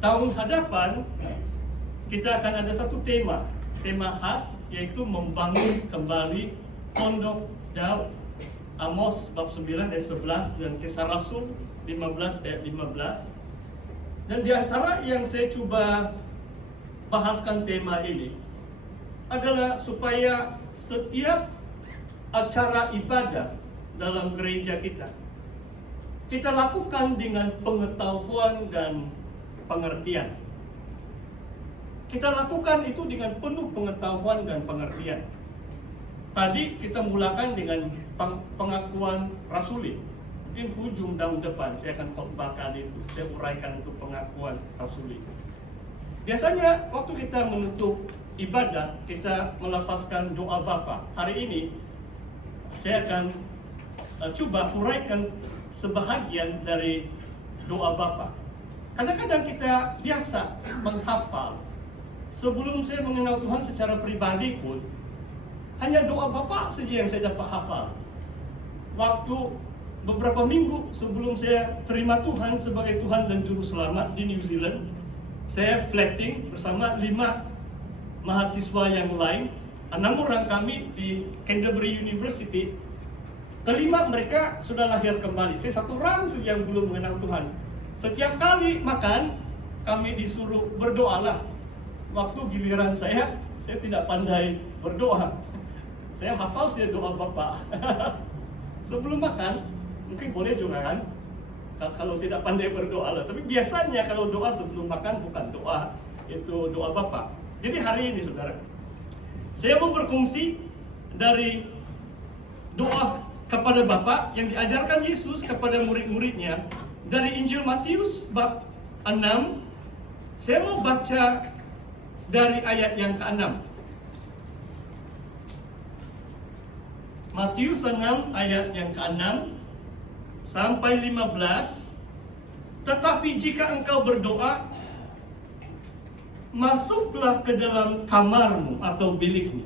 tahun hadapan kita akan ada satu tema khas, yaitu membangun kembali Pondok Daud. Amos bab 9 ayat 11 dan Kisah Rasul 15 ayat 15. Dan di antara yang saya coba bahaskan tema ini adalah supaya setiap acara ibadah dalam gereja kita lakukan dengan pengetahuan dan pengertian. Kita lakukan itu dengan penuh pengetahuan dan pengertian. Tadi kita mulakan dengan pengakuan rasuli. Mungkin hujung tahun depan saya akan khotbahkan itu. Saya uraikan untuk pengakuan rasuli. Biasanya waktu kita menutup ibadah, kita melafazkan doa Bapa. Hari ini saya akan coba uraikan sebahagian dari doa Bapa. Kadang-kadang kita biasa menghafal. Sebelum saya mengenal Tuhan secara pribadi pun, hanya doa Bapa saja yang saya dapat hafal. Waktu beberapa minggu sebelum saya terima Tuhan sebagai Tuhan dan Juru Selamat di New Zealand, saya flatting bersama 5 mahasiswa yang lain. 6 orang kami di Canterbury University. Kelima mereka sudah lahir kembali. Saya satu orang saja yang belum mengenal Tuhan. Setiap kali makan, kami disuruh berdoalah. Waktu giliran saya tidak pandai berdoa. Saya hafal saja doa Bapa. Sebelum makan, mungkin boleh juga kan, kalau tidak pandai berdoa lah. Tapi biasanya kalau doa sebelum makan bukan doa, itu doa Bapa. Jadi hari ini saudara, saya mau berfungsi dari doa kepada Bapa yang diajarkan Yesus kepada murid-muridnya dari Injil Matius bab 6. Saya mau baca dari ayat yang ke-6. Matius 6 ayat yang ke-6 sampai 15. Tetapi jika engkau berdoa, masuklah ke dalam kamarmu atau bilikmu.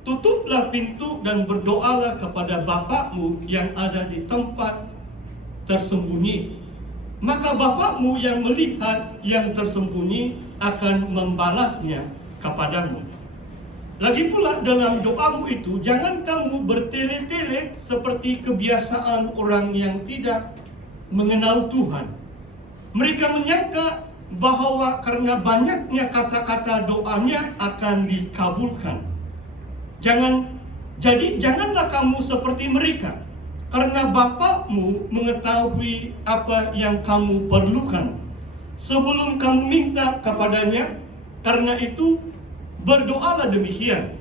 Tutuplah pintu dan berdoalah kepada Bapakmu yang ada di tempat tersembunyi. Maka Bapakmu yang melihat yang tersembunyi akan membalasnya kepadamu. Lagi pula dalam doamu itu, jangan kamu bertele-tele seperti kebiasaan orang yang tidak mengenal Tuhan. Mereka menyangka bahwa karena banyaknya kata-kata doanya akan dikabulkan. Janganlah kamu seperti mereka, karena Bapakmu mengetahui apa yang kamu perlukan sebelum kamu minta kepadanya. Karena itu berdoalah demikian: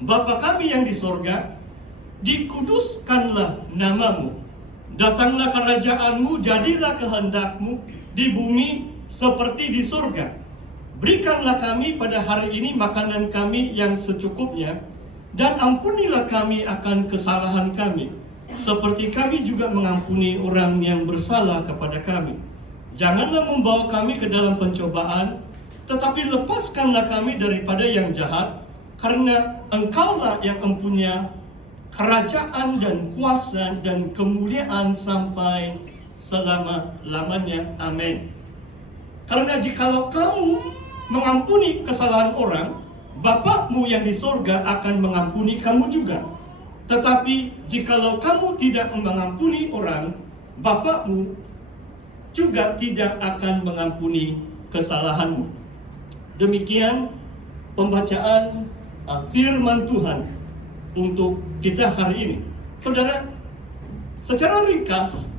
Bapa kami yang di sorga, dikuduskanlah namamu, datanglah kerajaanmu, jadilah kehendakmu di bumi seperti di sorga. Berikanlah kami pada hari ini makanan kami yang secukupnya, dan ampunilah kami akan kesalahan kami, seperti kami juga mengampuni orang yang bersalah kepada kami. Janganlah membawa kami ke dalam pencobaan, tetapi lepaskanlah kami daripada yang jahat, karena Engkaulah yang mempunyai kerajaan dan kuasa dan kemuliaan sampai selama-lamanya. Amin. Karena jikalau kamu mengampuni kesalahan orang, Bapakmu yang di sorga akan mengampuni kamu juga. Tetapi jikalau kamu tidak mengampuni orang, Bapakmu juga tidak akan mengampuni kesalahanmu. Demikian pembacaan firman Tuhan untuk kita hari ini. Saudara, secara ringkas,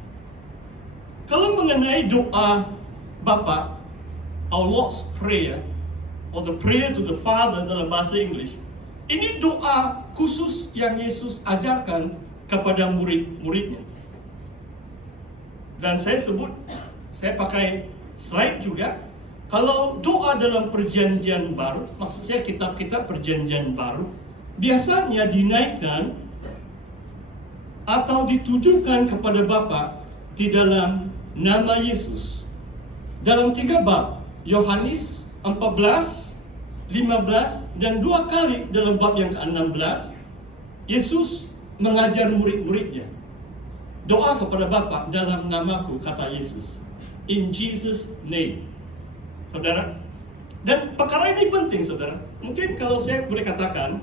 kalau mengenai doa Bapa, our Lord's Prayer, or the prayer to the Father dalam bahasa Inggris, ini doa khusus yang Yesus ajarkan kepada murid-muridnya. Dan saya pakai slide juga. Kalau doa dalam perjanjian baru, maksud saya kitab-kitab perjanjian baru, biasanya dinaikkan atau ditujukan kepada Bapa di dalam nama Yesus. Dalam 3 bab, Yohanes 14, 15, dan 2 kali dalam bab yang ke-16, Yesus mengajar murid-muridnya. Doa kepada Bapa dalam namaku, kata Yesus. In Jesus' name. saudara. Dan perkara ini penting, saudara. Mungkin kalau saya boleh katakan,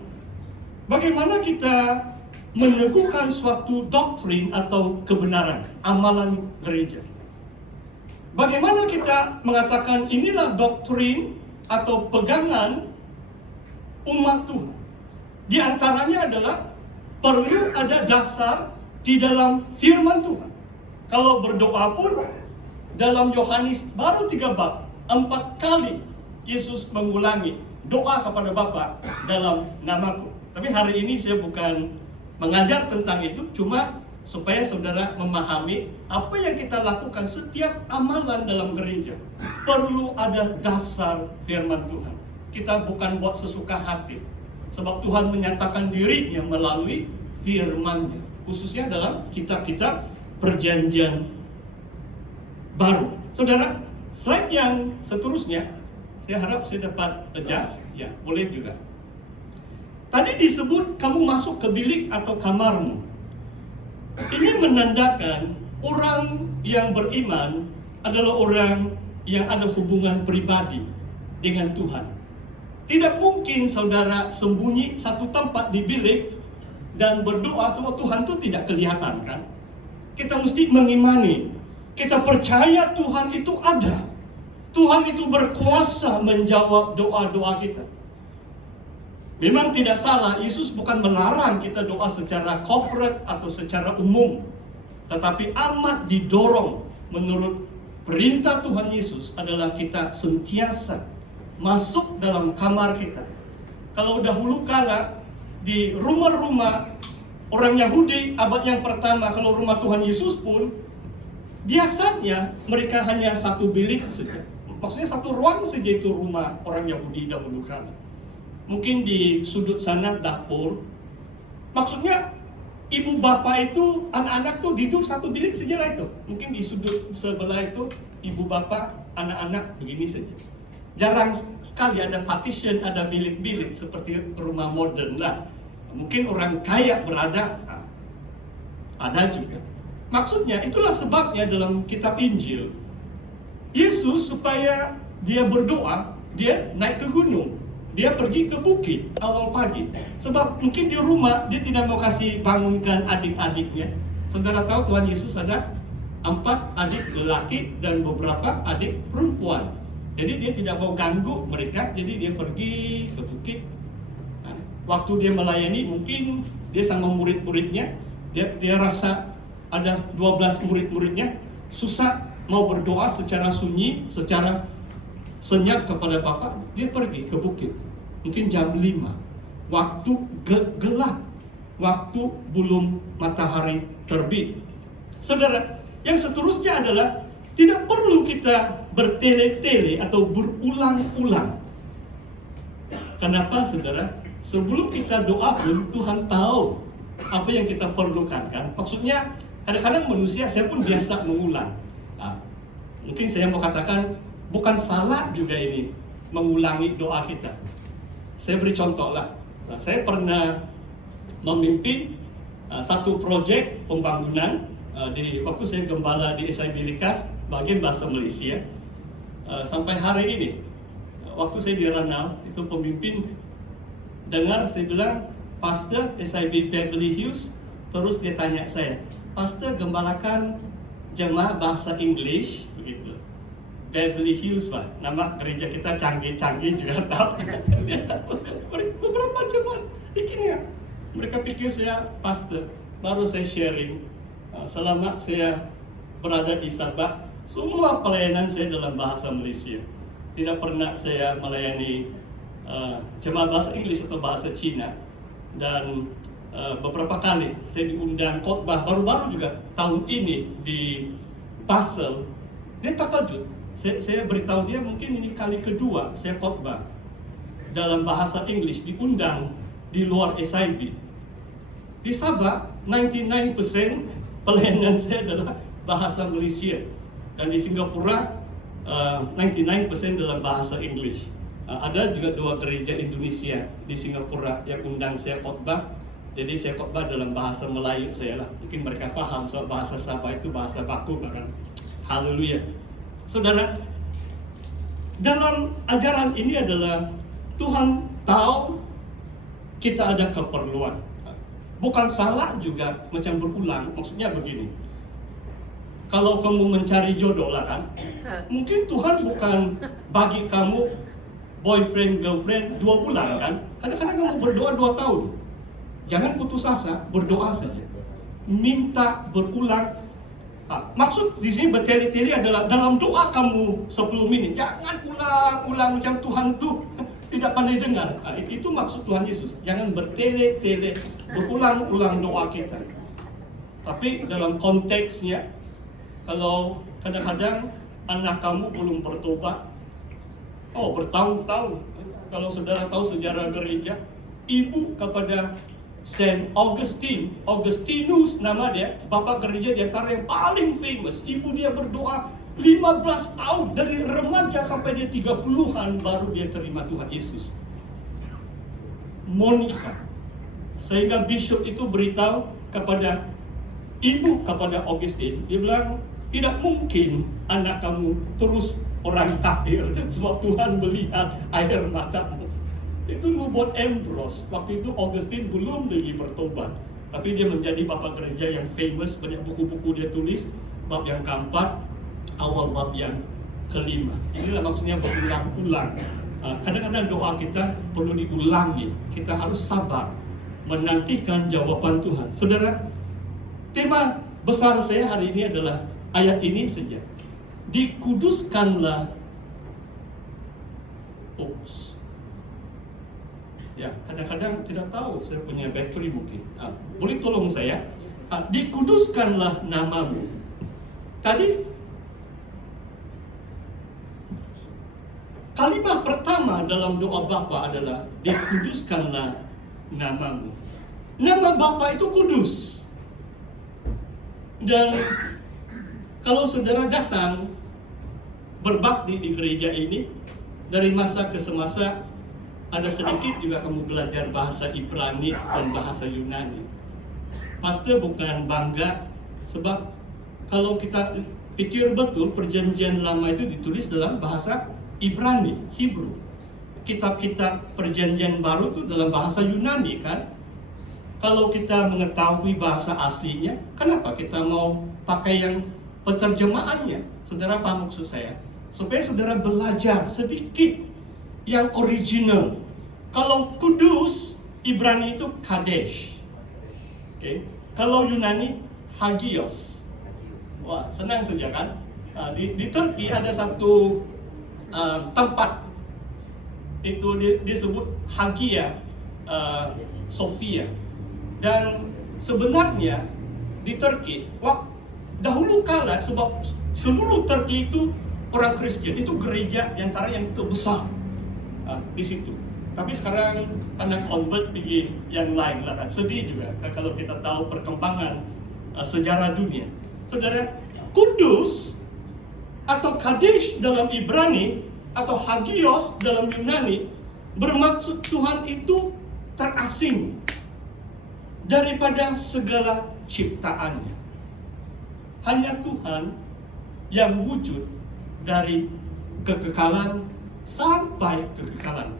bagaimana kita meneguhkan suatu doktrin atau kebenaran, amalan gereja. Bagaimana kita mengatakan inilah doktrin atau pegangan umat Tuhan. Di antaranya adalah perlu ada dasar di dalam firman Tuhan. Kalau berdoa pun dalam Yohanes baru 3 bab, 4 kali Yesus mengulangi doa kepada Bapa dalam namaku. Tapi hari ini saya bukan mengajar tentang itu, cuma supaya saudara memahami apa yang kita lakukan setiap amalan dalam gereja. Perlu ada dasar firman Tuhan. Kita bukan buat sesuka hati. Sebab Tuhan menyatakan dirinya melalui firman-Nya. Khususnya dalam kitab-kitab perjanjian baru. Saudara, slide yang seterusnya, saya harap saya dapat adjust. Ya, boleh juga. Tadi disebut kamu masuk ke bilik atau kamarmu. Ini menandakan orang yang beriman adalah orang yang ada hubungan pribadi dengan Tuhan. Tidak mungkin saudara sembunyi satu tempat di bilik dan berdoa semua Tuhan itu tidak kelihatan, kan? Kita mesti mengimani. Kita percaya Tuhan itu ada. Tuhan itu berkuasa menjawab doa-doa kita. Memang tidak salah, Yesus bukan melarang kita doa secara corporate atau secara umum. Tetapi amat didorong menurut perintah Tuhan Yesus adalah kita sentiasa masuk dalam kamar kita. Kalau dahulu kala di rumah-rumah orang Yahudi abad yang pertama, kalau rumah Tuhan Yesus pun biasanya mereka hanya satu bilik saja. Maksudnya satu ruang saja itu rumah orang Yahudi dahulu kala. Mungkin di sudut sana dapur. Maksudnya ibu bapak itu, anak-anak tuh tidur satu bilik saja lah itu. Mungkin di sudut sebelah itu ibu bapak, anak-anak begini saja. Jarang sekali ada partition, ada bilik-bilik seperti rumah modern lah. Mungkin orang kaya berada, ada juga. Maksudnya itulah sebabnya dalam kitab Injil, Yesus supaya dia berdoa, dia naik ke gunung. Dia pergi ke bukit awal pagi. Sebab mungkin di rumah dia tidak mau kasih bangunkan adik-adiknya. Saudara tahu Tuhan Yesus ada 4 adik lelaki dan beberapa adik perempuan. Jadi dia tidak mau ganggu mereka. Jadi dia pergi ke bukit. Waktu dia melayani mungkin dia sama murid-muridnya. Dia rasa ada 12 murid-muridnya susah mau berdoa secara sunyi, secara senyap kepada Bapa, dia pergi ke bukit. Mungkin jam 5. Waktu gelap. Waktu belum matahari terbit. Saudara, yang seterusnya adalah tidak perlu kita bertele-tele atau berulang-ulang. Kenapa, saudara? Sebelum kita doa pun Tuhan tahu apa yang kita perlukan, kan? Maksudnya kadang-kadang manusia, saya pun biasa mengulang. Mungkin saya mau katakan bukan salah juga ini mengulangi doa kita. Saya beri contoh lah. Saya pernah memimpin satu proyek pembangunan di waktu saya gembala di SIB Likas, bagian bahasa Malaysia. Sampai hari ini, waktu saya di Ranau, itu pemimpin dengar saya bilang, Pastor SIB Beverly Hills, terus dia tanya saya, Pastor gembalakan jemaah bahasa English, begitu. Beverly Hills, Pak. Nama gereja kita canggih-canggih juga tahu. Beberapa jemaat begini ya. Mereka pikir saya pastor. Baru saya sharing. Selama saya berada di Sabah, semua pelayanan saya dalam bahasa Malaysia. Tidak pernah saya melayani jemaah bahasa Inggris atau bahasa Cina. Dan beberapa kali saya diundang khotbah baru-baru juga tahun ini di Basel. Dia takjub. Saya beritahu dia mungkin ini kali kedua saya khotbah dalam bahasa Inggris diundang di luar SIB. Di Sabah 99% pelayanan saya adalah bahasa Malaysia, dan di Singapura 99% dalam bahasa Inggris. Ada juga 2 gereja Indonesia di Singapura yang undang saya khotbah. Jadi saya khotbah dalam bahasa Melayu saya lah. Mungkin mereka faham soal bahasa Sabah itu bahasa baku bahkan. Haleluya. Saudara, dalam ajaran ini adalah Tuhan tahu kita ada keperluan. Bukan salah juga macam berulang. Maksudnya begini, kalau kamu mencari jodoh lah kan, mungkin Tuhan bukan bagi kamu boyfriend, girlfriend 2 bulan kan. Kadang-kadang kamu berdoa 2 tahun. Jangan putus asa, berdoa saja. Minta berulang. Maksud di sini bertele-tele adalah dalam doa kamu 10 menit. Jangan ulang-ulang macam Tuhan tuh tidak pandai dengar. Itu maksud Tuhan Yesus. Jangan bertele-tele, berulang-ulang doa kita. Tapi dalam konteksnya, kalau kadang-kadang anak kamu belum bertobat, bertahun-tahun. Kalau saudara tahu sejarah gereja, ibu kepada Saint Augustinus nama dia, bapak gereja di antara yang paling famous. Ibu dia berdoa 15 tahun, dari remaja sampai dia 30-an baru dia terima Tuhan Yesus. Monica, sehingga bishop itu beritahu kepada ibu kepada Augustine, dia bilang tidak mungkin anak kamu terus orang kafir sebab Tuhan melihat air matamu. Itu nubuat Ambrose. Waktu itu Augustine belum lagi bertobat, tapi dia menjadi bapak gereja yang famous. Banyak buku-buku dia tulis. Bab yang keempat, awal bab yang kelima. Inilah maksudnya berulang-ulang. Kadang-kadang doa kita perlu diulangi. Kita harus sabar menantikan jawaban Tuhan. Saudara, tema besar saya hari ini adalah ayat ini saja. Dikuduskanlah. Ya, kadang-kadang tidak tahu, saya punya bateri mungkin. Boleh tolong saya? Dikuduskanlah namamu. Tadi kalimat pertama dalam doa Bapa adalah dikuduskanlah namamu. Nama Bapa itu kudus. Dan kalau saudara datang berbakti di gereja ini, dari masa ke semasa ada sedikit juga kamu belajar bahasa Ibrani dan bahasa Yunani. Pastor bukan bangga, sebab kalau kita pikir betul, perjanjian lama itu ditulis dalam bahasa Ibrani, Hebrew. Kitab-kitab perjanjian baru itu dalam bahasa Yunani kan. Kalau kita mengetahui bahasa aslinya, kenapa kita mau pakai yang penerjemahannya? Saudara paham maksud saya? Supaya saudara belajar sedikit yang original. Kalau kudus, Ibrani itu Kadesh. Okay. Kalau Yunani, Hagios. Wah, senang saja kan? Di Turki ada satu tempat, itu disebut Hagia Sophia. Dan sebenarnya di Turki, dahulu kala, sebab seluruh Turki itu orang Kristen, itu gereja di antara yang terbesar di situ. Tapi sekarang karena convert pergi yang lain lah kan, sedih juga kalau kita tahu perkembangan sejarah dunia. Saudara, kudus atau Kadesh dalam Ibrani atau Hagios dalam Yunani bermaksud Tuhan itu terasing daripada segala ciptaannya. Hanya Tuhan yang wujud dari kekekalan sampai kekekalan.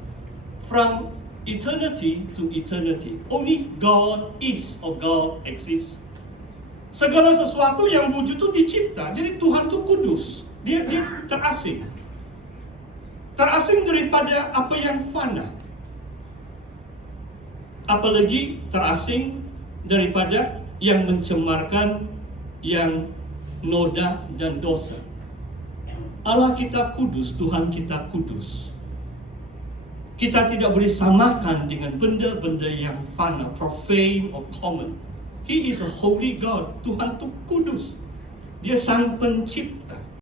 From eternity to eternity. Only God is or God exists. Segala sesuatu yang wujud itu dicipta. Jadi Tuhan itu kudus. Dia terasing. Terasing daripada apa yang fana. Apalagi terasing daripada yang mencemarkan, yang noda dan dosa. Allah kita kudus, Tuhan kita kudus. Kita tidak boleh samakan dengan benda-benda yang fana, profane or common. He is a holy God. Tuhan itu kudus. Dia sang pencipta.